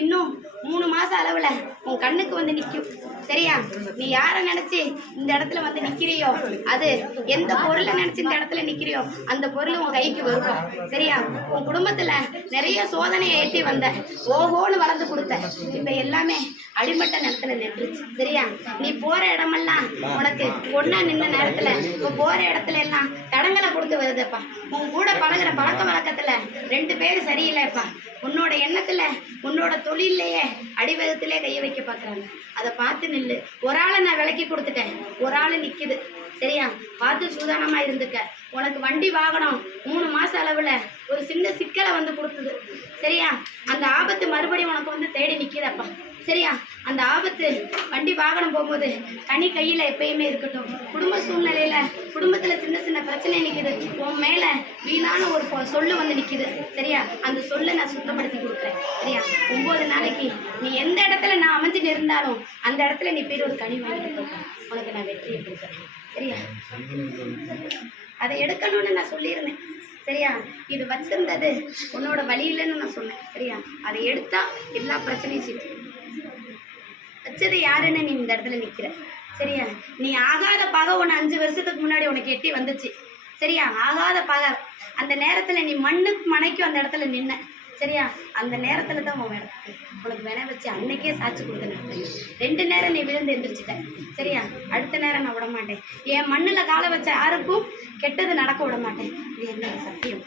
இன்னும் 3 மாசம் அளவுல உன் கண்ணுக்கு வந்து நிற்கும். சரியா? நீ யாரை நினைச்சு இந்த இடத்துல வந்து நிக்கிறியோ, அது எந்த பொருளை நினைச்சு இந்த இடத்துல நிக்கிறியோ அந்த பொருள் உன் கைக்கு வரும். சரியா? உன் குடும்பத்துல நிறைய சோதனை ஏற்றி வந்த, ஓஹோன்னு வளர்ந்து கொடுத்த, இப்ப எல்லாமே அடிமட்ட நேரத்துல நின்றுச்சு. சரியா? நீ போற இடமெல்லாம் உனக்கு ஒன்னா நின்ன நேரத்துல இப்ப போற இடத்துல எல்லாம் தடங்களை கொடுத்து வருதுப்பா. உன் கூட பழகுற பழக்க வழக்கத்துல 2 பேரும் சரியில்லைப்பா. உன்னோட எண்ணத்துல உன்னோட தொழிலையே அடிவகத்திலே கைய வைக்க பாக்குறாங்க. அதை பார்த்து நில்லு. ஒரு ஆளை நான் விலக்கி கொடுத்துட்டேன், ஒரு ஆளு நிக்குது. சரியா? பார்த்து சூதானமா இருந்துக்க. உனக்கு வண்டி வாகனம் 3 மாசம் அளவுல ஒரு சின்ன சிக்கலை வந்து கொடுத்தது. சரியா? அந்த ஆபத்து மறுபடியும் உனக்கு வந்து தேடி நிக்குதப்பா. சரியா? அந்த ஆபத்து வண்டி வாகனம் போகும்போது தனி கையில எப்பயுமே இருக்கட்டும். குடும்ப சூழ்நிலையில குடும்பத்துல சின்ன சின்ன பிரச்சனை நிக்குது. உன் மேல வீணான ஒரு சொல்லு வந்து நிக்குது. சரியா? அந்த சொல்லை நான் சுத்தப்படுத்தி கொடுக்குறேன். சரியா? 9 நாளைக்கு நீ எந்த இடத்துல நான் அமைஞ்சுட்டு இருந்தாலும் அந்த இடத்துல நீ போய் ஒரு கனி வாங்கிட்டு போக உனக்கு நான் வெற்றியை கொடுக்குறேன். சரியா? அதை எடுக்கணும்னு நான் சொல்லியிருந்தேன். சரியா? இது வச்சிருந்தது உன்னோட வழியிலன்னு நான் சொன்னேன். சரியா? அதை எடுத்தா எல்லா பிரச்சனையும் சீட்டு. வச்சது யாருன்னு நீ இந்த இடத்துல நிற்கிற. சரியா? நீ ஆகாத பகை உன்னை 5 வருஷத்துக்கு முன்னாடி உனக்கு எட்டி வந்துச்சு. சரியா? ஆகாத பகை. அந்த நேரத்தில் நீ மண்ணுக்கு மனைக்கும் அந்த இடத்துல நின்ன. சரியா? அந்த நேரத்தில் தான் உன் இடத்துக்கு உனக்கு வினை வச்சு அன்னைக்கே சாட்சி கொடுத்து 2 நேரம் நீ விழுந்து எந்திரிச்சிட்ட. சரியா? அடுத்த நேரம் நான் விட மாட்டேன். என் மண்ணில் காலை வச்ச யாருக்கும் கெட்டது நடக்க விட மாட்டேன். இது என்னோட சத்தியம்.